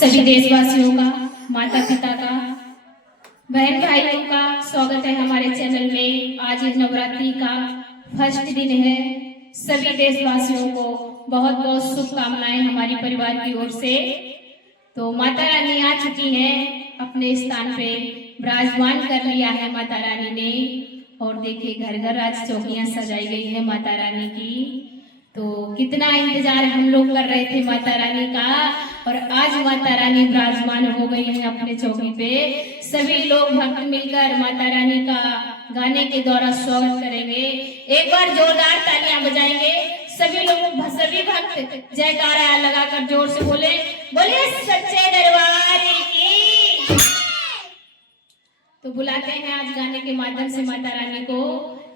सभी देशवासियों का, माता पिता का, बहन भाइयों का स्वागत है हमारे चैनल में। आज इस नवरात्रि का फर्स्ट दिन है। सभी देशवासियों को बहुत बहुत शुभकामनाएं हमारी परिवार की ओर से। तो माता रानी आ चुकी हैं, अपने स्थान पे विराजमान कर लिया है माता रानी ने। और देखिए घर घर आज चौकियां सजाई गई है माता रानी की। तो कितना इंतजार हम लोग कर रहे थे माता रानी का, और आज माता रानी विराजमान हो गई है अपने चौकी पे। सभी लोग भक्त मिलकर माता रानी का गाने के द्वारा स्वागत करेंगे। एक बार जोरदार तालियां बजाएंगे सभी लोग, सभी भक्त जयकारा लगाकर जोर से बोले, बोले सच्चे दरबार की। तो बुलाते हैं आज गाने के माध्यम से माता रानी को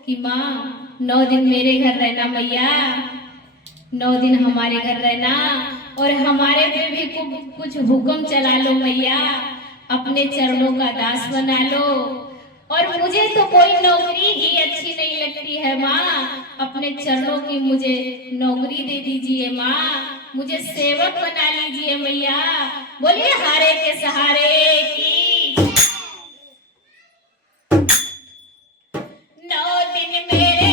कि माँ 9 दिन मेरे घर रहना मैया, 9 दिन हमारे घर रहना, और हमारे पे भी कुछ हुक्म चला लो मैया, अपने चरणों का दास बना लो। और मुझे तो कोई नौकरी ही अच्छी नहीं लगती है माँ, अपने चरणों की मुझे नौकरी दे दीजिए माँ, मुझे सेवक बना लीजिए मैया। बोलिए हारे के सहारे की। 9 दिन मेरे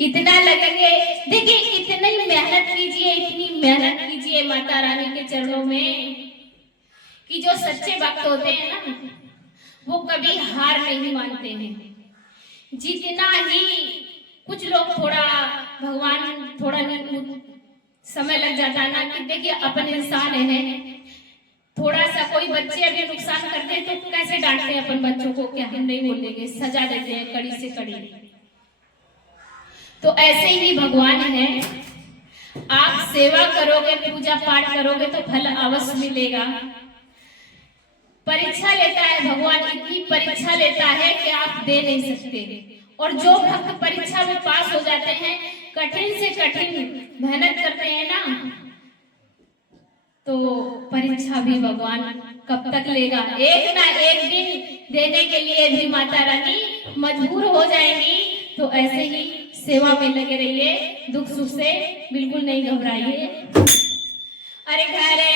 इतना लगेंगे। देखिए इतनी मेहनत कीजिए, इतनी मेहनत कीजिए माता रानी के चरणों में कि जो सच्चे भक्त होते हैं ना वो कभी हार नहीं मानते हैं। जितना ही कुछ लोग थोड़ा भगवान थोड़ा समय लग जाता है ना कि देखिए अपन इंसान है, थोड़ा सा कोई बच्चे अभी नुकसान करते हैं तो कैसे डांटते हैं अपन बच्चों को, क्या हम नहीं बोलेंगे, सजा देते हैं कड़ी से कड़ी। तो ऐसे ही भगवान है, आप सेवा करोगे, पूजा पाठ करोगे तो फल अवश्य मिलेगा। परीक्षा लेता है भगवान, इतनी परीक्षा लेता है कि आप दे नहीं सकते। और जो भक्त परीक्षा में पास हो जाते हैं, कठिन से कठिन मेहनत करते हैं ना, तो परीक्षा भी भगवान कब तक लेगा, एक ना एक दिन देने के लिए भी माता रानी मजबूर हो जाएंगी। तो ऐसे ही सेवा में लगे रहिए, दुख सुख से बिल्कुल नहीं घबराइए। अरे घरे